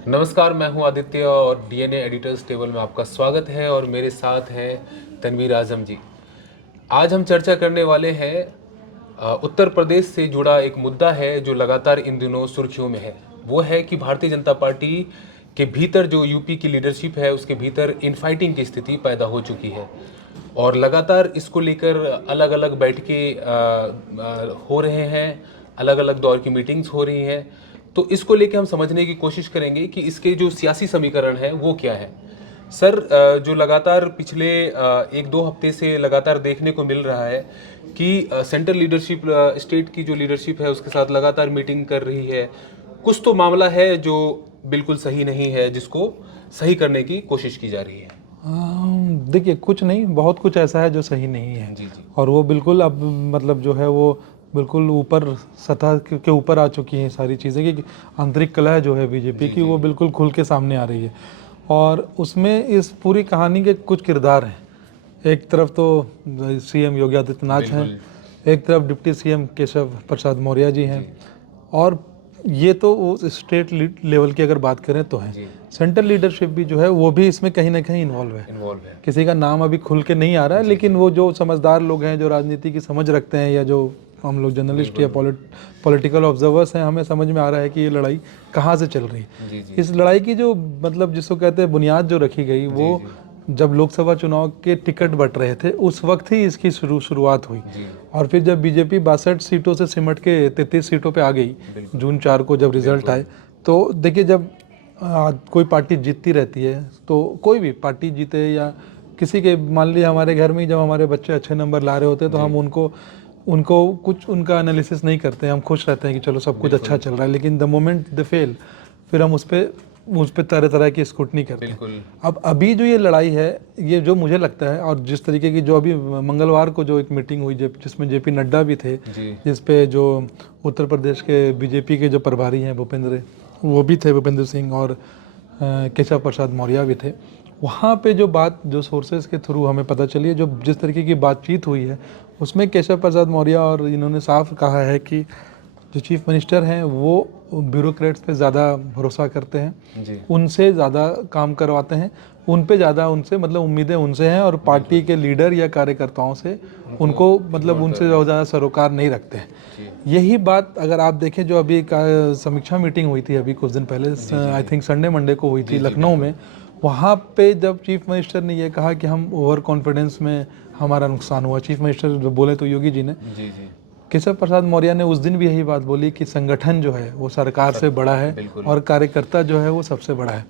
नमस्कार, मैं हूं आदित्य और डीएनए एडिटर्स टेबल में आपका स्वागत है और मेरे साथ हैं तनवीर आजम जी। आज हम चर्चा करने वाले हैं उत्तर प्रदेश से जुड़ा एक मुद्दा है जो लगातार इन दिनों सुर्खियों में है। वो है कि भारतीय जनता पार्टी के भीतर जो यूपी की लीडरशिप है उसके भीतर इनफाइटिंग की स्थिति पैदा हो चुकी है और लगातार इसको लेकर अलग अलग बैठकें हो रहे हैं, अलग अलग दौर की मीटिंग्स हो रही हैं। तो इसको लेके हम समझने की कोशिश करेंगे कि इसके जो सियासी समीकरण है वो क्या है। सर, जो लगातार पिछले एक दो हफ्ते से लगातार देखने को मिल रहा है कि सेंट्रल लीडरशिप, स्टेट की जो लीडरशिप है उसके साथ लगातार मीटिंग कर रही है। कुछ तो मामला है जो बिल्कुल सही नहीं है, जिसको सही करने की कोशिश की जा रही है। देखिए, कुछ नहीं, बहुत कुछ ऐसा है जो सही नहीं है। जी जी। और वो बिल्कुल अब मतलब जो है वो बिल्कुल ऊपर सतह के ऊपर आ चुकी हैं सारी चीज़ें कि आंतरिक कलह जो है बीजेपी की वो बिल्कुल खुल के सामने आ रही है। और उसमें इस पूरी कहानी के कुछ किरदार हैं। एक तरफ तो सीएम योगी आदित्यनाथ हैं, एक तरफ डिप्टी सीएम केशव प्रसाद मौर्य जी हैं, और ये तो वो स्टेट लेवल की अगर बात करें तो है। सेंट्रल लीडरशिप भी जो है वो भी इसमें कहीं ना कहीं इन्वॉल्व है। किसी का नाम अभी खुल के नहीं आ रहा है, लेकिन वो जो समझदार लोग हैं, जो राजनीति की समझ रखते हैं, या जो हम लोग जर्नलिस्ट या पॉलिटिकल ऑब्जर्वर्स हैं, हमें समझ में आ रहा है कि ये लड़ाई कहाँ से चल रही है। इस लड़ाई की जो मतलब जिसको कहते हैं बुनियाद जो रखी गई, वो जब लोकसभा चुनाव के टिकट बंट रहे थे उस वक्त ही इसकी शुरुआत हुई। और फिर जब बीजेपी 62 सीटों से सिमट के 33 सीटों पे आ गई जून 4 को जब रिजल्ट आए, तो देखिए जब कोई पार्टी जीतती रहती है तो कोई भी पार्टी जीते या किसी के, मान लीजिए हमारे घर में जब हमारे बच्चे अच्छे नंबर ला रहे होते हैं तो हम उनको कुछ उनका एनालिसिस नहीं करते हैं, हम खुश रहते हैं कि चलो सब कुछ अच्छा चल रहा है। लेकिन द मोमेंट दे फेल, फिर हम उस पर तरह तरह की स्क्रूटनी करते हैं। अब अभी जो ये लड़ाई है, ये जो मुझे लगता है, और जिस तरीके की जो अभी मंगलवार को जो एक मीटिंग हुई जिसमें जेपी नड्डा भी थे, जिस पे जो उत्तर प्रदेश के बीजेपी के जो प्रभारी हैं भूपेंद्र सिंह, और केशव प्रसाद मौर्य भी थे। वहाँ पे जो बात, जो सोर्सेज के थ्रू हमें पता चली है, जो जिस तरीके की बातचीत हुई है, उसमें केशव प्रसाद मौर्य और इन्होंने साफ कहा है कि जो चीफ मिनिस्टर हैं वो ब्यूरोक्रेट्स पे ज़्यादा भरोसा करते हैं, उनसे ज़्यादा काम करवाते हैं, उन पे ज़्यादा उनसे मतलब उम्मीदें उनसे हैं, और पार्टी के लीडर या कार्यकर्ताओं से उनको मतलब उनसे ज़्यादा सरोकार नहीं रखते हैं। यही बात अगर आप देखें, जो अभी समीक्षा मीटिंग हुई थी अभी कुछ दिन पहले, आई थिंक संडे मंडे को हुई थी लखनऊ में, वहाँ पे जब चीफ मिनिस्टर ने ये कहा कि हम ओवर कॉन्फिडेंस में हमारा नुकसान हुआ, चीफ मिनिस्टर बोले तो योगी जी ने, केशव प्रसाद मौर्य ने उस दिन भी यही बात बोली कि संगठन जो है वो सरकार से बड़ा है और कार्यकर्ता जो है वो सबसे बड़ा है।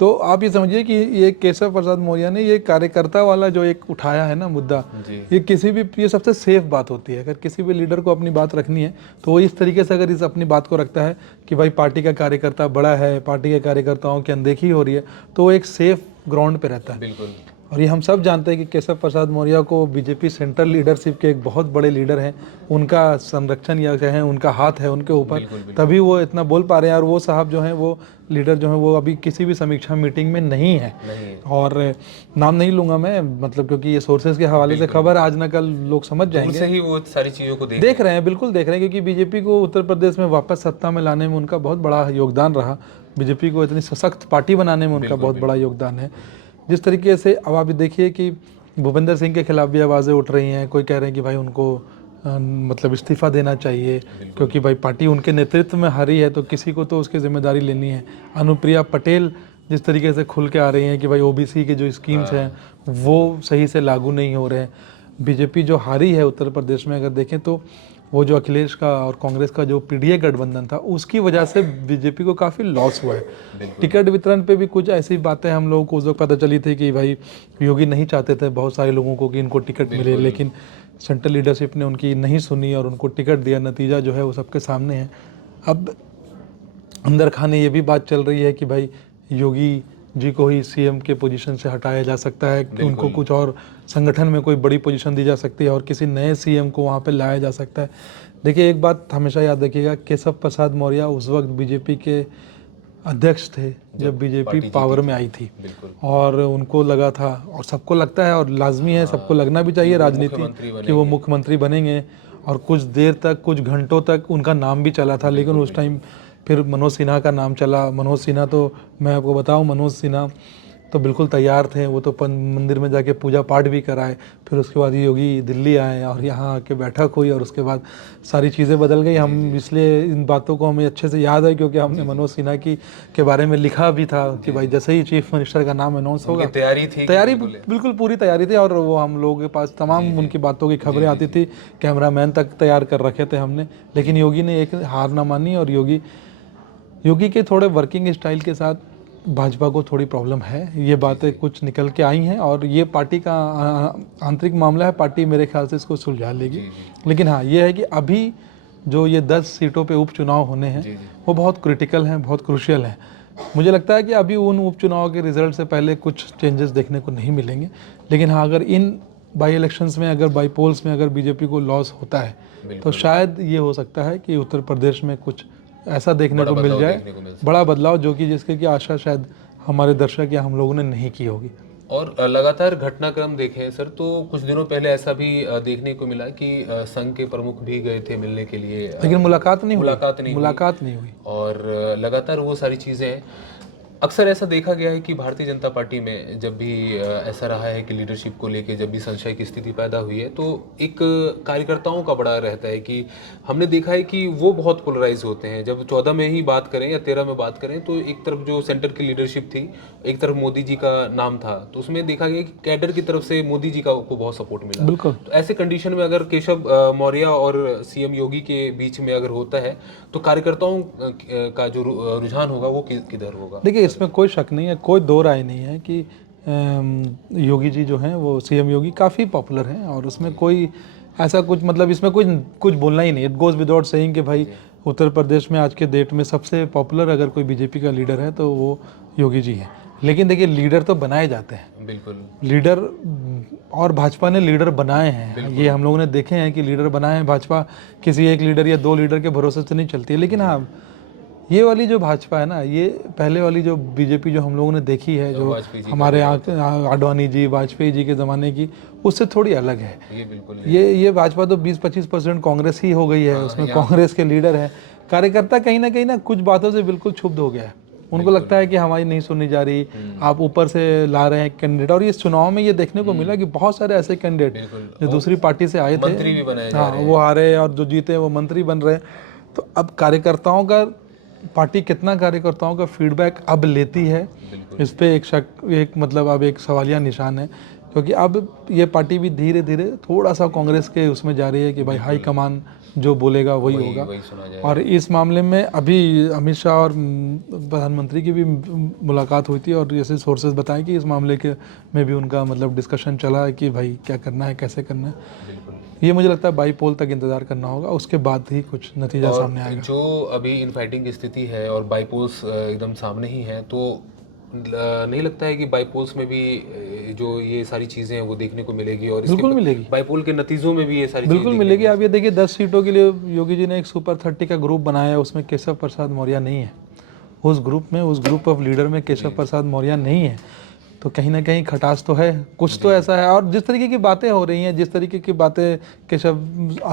तो आप ये समझिए कि ये केशव प्रसाद मौर्य ने ये कार्यकर्ता वाला जो एक उठाया है ना मुद्दा, ये सबसे सेफ बात होती है। अगर किसी भी लीडर को अपनी बात रखनी है तो वो इस तरीके से अगर इस अपनी बात को रखता है कि भाई पार्टी का कार्यकर्ता बड़ा है, पार्टी के कार्यकर्ताओं की अनदेखी हो रही है, तो वो एक सेफ ग्राउंड पे रहता है। और ये हम सब जानते हैं कि केशव प्रसाद मौर्य को बीजेपी सेंट्रल लीडरशिप के एक बहुत बड़े लीडर हैं, उनका संरक्षण या कहें उनका हाथ है उनके ऊपर, तभी वो इतना बोल पा रहे हैं। और वो साहब जो हैं, वो लीडर जो हैं, वो अभी किसी भी समीक्षा मीटिंग में नहीं है। और नाम नहीं लूंगा मैं, मतलब क्योंकि ये सोर्सेज के हवाले से खबर, आज ना कल लोग समझ जाएंगे, से ही वो सारी चीज़ों को देख रहे हैं, बिल्कुल देख रहे हैं, क्योंकि बीजेपी को उत्तर प्रदेश में वापस सत्ता में लाने में उनका बहुत बड़ा योगदान रहा, बीजेपी को इतनी सशक्त पार्टी बनाने में उनका बहुत बड़ा योगदान है। जिस तरीके से अब आप देखिए कि भूपेंद्र सिंह के खिलाफ भी आवाज़ें उठ रही हैं, कोई कह रहे हैं कि भाई उनको मतलब इस्तीफ़ा देना चाहिए, क्योंकि भाई पार्टी उनके नेतृत्व में हारी है तो किसी को तो उसकी जिम्मेदारी लेनी है। अनुप्रिया पटेल जिस तरीके से खुल के आ रही हैं कि भाई ओबीसी के जो स्कीम्स हैं वो सही से लागू नहीं हो रहे हैं। बीजेपी जो हारी है उत्तर प्रदेश में, अगर देखें तो वो जो अखिलेश का और कांग्रेस का जो पीडीए गठबंधन था, उसकी वजह से बीजेपी को काफ़ी लॉस हुआ है। टिकट वितरण पे भी कुछ ऐसी बातें हम लोगों को उस वक्त पता चली थी कि भाई योगी नहीं चाहते थे बहुत सारे लोगों को कि इनको टिकट मिले, लेकिन सेंट्रल लीडरशिप ने उनकी नहीं सुनी और उनको टिकट दिया। नतीजा जो है वो सबके सामने है। अब अंदर खाने ये भी बात चल रही है कि भाई योगी जी को ही सीएम के पोजीशन से हटाया जा सकता है, कि उनको कुछ और संगठन में कोई बड़ी पोजीशन दी जा सकती है और किसी नए सीएम को वहाँ पे लाया जा सकता है। देखिए, एक बात हमेशा याद रखिएगा, केशव प्रसाद मौर्य उस वक्त बीजेपी के अध्यक्ष थे जब बीजेपी पावर में आई थी, और उनको लगा था, और सबको लगता है, और लाजमी है, सबको लगना भी चाहिए राजनीति कि वो मुख्यमंत्री बनेंगे। और कुछ देर तक, कुछ घंटों तक उनका नाम भी चला था, लेकिन उस टाइम फिर मनोज सिन्हा का नाम चला। मनोज सिन्हा तो मैं आपको बताऊं, मनोज सिन्हा तो बिल्कुल तैयार थे, वो तो मंदिर में जाके पूजा पाठ भी कराए। फिर उसके बाद योगी दिल्ली आए और यहाँ आके बैठक हुई और उसके बाद सारी चीज़ें बदल गई। हम इसलिए इन बातों को हमें अच्छे से याद है क्योंकि हमने मनोज सिन्हा के बारे में लिखा भी था कि भाई जैसे ही चीफ मिनिस्टर का नाम अनाउंस होगा, तैयारी बिल्कुल पूरी तैयारी थी और वो हम लोगों के पास तमाम उनकी बातों की खबरें आती थी, कैमरामैन तक तैयार कर रखे थे हमने। लेकिन योगी ने एक हार ना मानी और योगी के थोड़े वर्किंग स्टाइल के साथ भाजपा को थोड़ी प्रॉब्लम है। ये बातें कुछ निकल के आई हैं और ये पार्टी का आंतरिक मामला है, पार्टी मेरे ख्याल से इसको सुलझा लेगी। लेकिन हाँ, ये है कि अभी जो ये 10 सीटों पे उपचुनाव होने हैं वो बहुत क्रिटिकल हैं, बहुत क्रूशियल हैं। मुझे लगता है कि अभी उन उपचुनाव के रिजल्ट से पहले कुछ चेंजेस देखने को नहीं मिलेंगे। लेकिन हाँ, अगर इन बाई इलेक्शंस में, अगर बाई पोल्स में अगर बीजेपी को लॉस होता है तो शायद ये हो सकता है कि उत्तर प्रदेश में कुछ ऐसा देखने को मिल जाए, बड़ा बदलाव, जो कि जिसके की आशा शायद हमारे दर्शक या हम लोगों ने नहीं की होगी। और लगातार घटनाक्रम देखें सर तो कुछ दिनों पहले ऐसा भी देखने को मिला कि संघ के प्रमुख भी गए थे मिलने के लिए, लेकिन मुलाकात नहीं हुई। और लगातार वो सारी चीज़ें अक्सर ऐसा देखा गया है कि भारतीय जनता पार्टी में जब भी ऐसा रहा है कि लीडरशिप को लेके जब भी संशय की स्थिति पैदा हुई है तो एक कार्यकर्ताओं का बड़ा रहता है कि हमने देखा है कि वो बहुत पोलराइज होते हैं। जब 14 में ही बात करें या 13 में बात करें तो एक तरफ जो सेंटर की लीडरशिप थी, एक तरफ मोदी जी का नाम था, तो उसमें देखा गया कि कैडर की तरफ से मोदी जी को बहुत सपोर्ट मिला। बिल्कुल। तो ऐसे कंडीशन में अगर केशव मौर्य और सीएम योगी के बीच में अगर होता है तो कार्यकर्ताओं का जो रुझान होगा वो किधर होगा? देखिए, इसमें कोई शक नहीं है, कोई दो राय नहीं है कि योगी जी जो हैं वो सीएम योगी काफ़ी पॉपुलर हैं और उसमें कोई ऐसा कुछ मतलब इसमें कुछ बोलना ही नहीं। इट गोज़ विदाउट सेइंग कि भाई उत्तर प्रदेश में आज के डेट में सबसे पॉपुलर अगर कोई बीजेपी का लीडर है तो वो योगी जी हैं। लेकिन देखिए, लीडर तो बनाए जाते हैं, बिल्कुल लीडर, और भाजपा ने लीडर बनाए हैं। ये हम लोगों ने देखे हैं कि लीडर बनाए हैं। भाजपा किसी एक लीडर या दो लीडर के भरोसे से नहीं चलती है। लेकिन हाँ, ये वाली जो भाजपा है ना, ये पहले वाली जो बीजेपी जो हम लोगों ने देखी है, जो हमारे आडवाणी जी, वाजपेयी जी के ज़माने की, उससे थोड़ी अलग है। ये बिल्कुल ये भाजपा तो 20-25% कांग्रेस ही हो गई है। उसमें कांग्रेस के लीडर हैं। कार्यकर्ता कहीं ना कुछ बातों से बिल्कुल क्षुब्ध हो गया है। उनको लगता है कि हमारी नहीं सुनी जा रही, आप ऊपर से ला रहे हैं कैंडिडेट। और इस चुनाव में ये देखने को मिला कि बहुत सारे ऐसे कैंडिडेट जो दूसरी पार्टी से आए थे, हाँ, वो हारे और जो जीते वो मंत्री बन रहे। तो अब कार्यकर्ताओं का, पार्टी कितना कार्यकर्ताओं का फीडबैक अब लेती है, इस पे एक मतलब अब एक सवालिया निशान है। क्योंकि अब ये पार्टी भी धीरे धीरे थोड़ा सा कांग्रेस के उसमें जा रही है कि भाई हाई कमान जो बोलेगा वही होगा। और इस मामले में अभी अमित शाह और प्रधानमंत्री की भी मुलाकात हुई थी और जैसे सोर्सेज बताएं कि इस मामले के में भी उनका मतलब डिस्कशन चला है कि भाई क्या करना है, कैसे करना है। ये मुझे लगता है बाई पोल तक इंतजार करना होगा, उसके बाद ही कुछ नतीजा सामने आएगा। जो अभी इनफाइटिंग की स्थिति है और बाई पोल्स एकदम सामने ही है, तो नहीं लगता है कि बाई पोल्स में भी जो ये सारी चीज़ें हैं वो देखने को मिलेगी? और बिल्कुल मिलेगी, बाई पोल के नतीजों में भी ये सारी बिल्कुल मिलेगी। आप ये देखिए, 10 सीटों के लिए योगी जी ने एक सुपर 30 का ग्रुप बनाया है, उसमें केशव प्रसाद मौर्य नहीं है। उस ग्रुप ऑफ लीडर में केशव प्रसाद मौर्य नहीं है। तो कहीं ना कहीं खटास तो है, कुछ तो ऐसा है। और जिस तरीके की बातें हो रही हैं, जिस तरीके की बातें केशव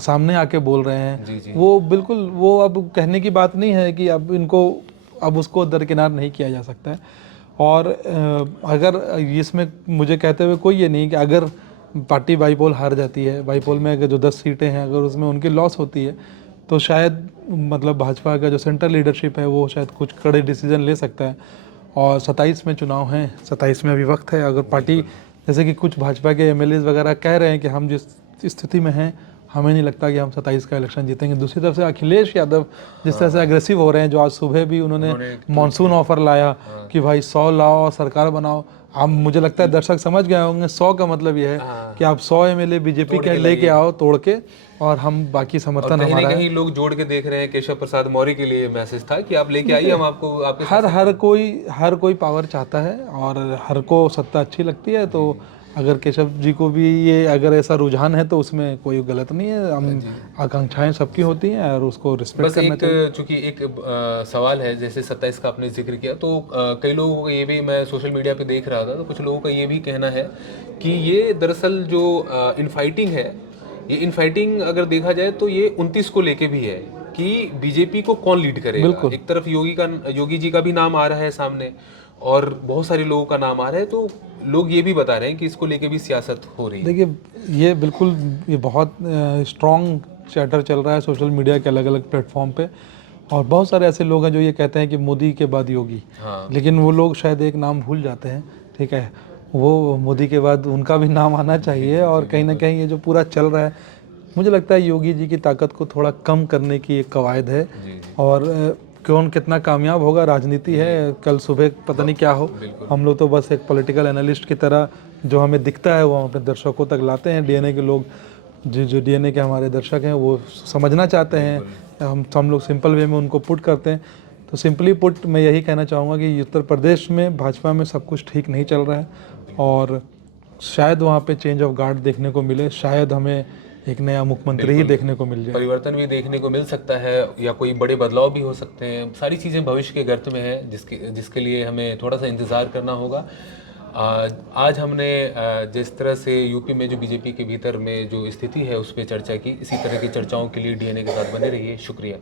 सामने आके बोल रहे हैं, वो बिल्कुल, वो अब कहने की बात नहीं है कि अब उसको दरकिनार नहीं किया जा सकता है। और अगर इसमें मुझे कहते हुए कोई ये नहीं कि अगर पार्टी बाईपोल हार जाती है, बाईपोल में अगर जो 10 सीटें हैं अगर उसमें उनकी लॉस होती है तो शायद मतलब भाजपा का जो सेंट्रल लीडरशिप है वो शायद कुछ कड़े डिसीजन ले सकता है। और 27 में चुनाव हैं, 27 में अभी वक्त है। अगर पार्टी, जैसे कि कुछ भाजपा के एमएलए वगैरह कह रहे हैं कि हम जिस स्थिति में हैं, हमें नहीं लगता कि हम 27 का इलेक्शन जीतेंगे। दूसरी तरफ से अखिलेश यादव जिस तरह से अग्रेसिव हो रहे हैं, जो आज सुबह भी उन्होंने मॉनसून ऑफर लाया कि भाई 100 लाओ और सरकार बनाओ। अब मुझे लगता है दर्शक समझ गए होंगे 100 का मतलब यह है कि आप 100 एमएलए बीजेपी के लेके आओ तोड़ के, और हम बाकी समर्थन हमारा है। कहीं लोग जोड़ के देख रहे हैं, केशव प्रसाद मौर्य के लिए मैसेज था कि आप लेके आइए, हम आपको आपके हर कोई पावर चाहता है और हर को सत्ता अच्छी लगती है। तो अगर केशव जी को भी ये अगर ऐसा रुझान है तो उसमें कोई गलत नहीं है। हम आकांक्षाएं सबकी होती हैं और उसको रिस्पेक्ट करना चाहिए। चूंकि एक सवाल है, जैसे 27 का आपने जिक्र किया, तो कई लोगों का ये भी, मैं सोशल मीडिया पे देख रहा था, तो कुछ लोगों का ये भी कहना है कि ये दरअसल जो इनफाइटिंग है, ये इनफाइटिंग अगर देखा जाए तो ये 29 को लेके भी है कि बीजेपी को कौन लीड करेगा। बिल्कुल। एक तरफ योगी जी का भी नाम आ रहा है सामने और बहुत सारे लोगों का नाम आ रहा है, तो लोग ये भी बता रहे हैं कि इसको लेके भी सियासत हो रही है। देखिए ये बिल्कुल ये बहुत स्ट्रॉन्ग चैटर चल रहा है सोशल मीडिया के अलग अलग प्लेटफॉर्म पे, और बहुत सारे ऐसे लोग हैं जो ये कहते हैं कि मोदी के बाद योगी। हाँ, लेकिन वो लोग शायद एक नाम भूल जाते हैं, ठीक है, वो मोदी के बाद उनका भी नाम आना चाहिए। और कहीं ना कहीं ये जो पूरा चल रहा है, मुझे लगता है योगी जी की ताकत को थोड़ा कम करने की एक कवायद है। जी, और कौन कितना कामयाब होगा, राजनीति है, कल सुबह पता नहीं क्या हो। हम लोग तो बस एक पॉलिटिकल एनालिस्ट की तरह जो हमें दिखता है वो हम अपने दर्शकों तक लाते हैं। डीएनए के लोग जो डीएनए के हमारे दर्शक हैं वो समझना चाहते हैं, हम लोग सिंपल वे में उनको पुट करते हैं। तो सिंपली पुट मैं यही कहना चाहूँगा कि उत्तर प्रदेश में भाजपा में सब कुछ ठीक नहीं चल रहा है, और शायद वहाँ पे चेंज ऑफ गार्ड देखने को मिले, शायद हमें एक नया मुख्यमंत्री ही देखने को मिल जाए, परिवर्तन भी देखने को मिल सकता है, या कोई बड़े बदलाव भी हो सकते हैं। सारी चीज़ें भविष्य के गर्त में है, जिसके लिए हमें थोड़ा सा इंतज़ार करना होगा। आज हमने जिस तरह से यूपी में जो बीजेपी के भीतर में जो स्थिति है उस पर चर्चा की, इसी तरह की चर्चाओं के लिए डीएनए के साथ बने रहिए। शुक्रिया।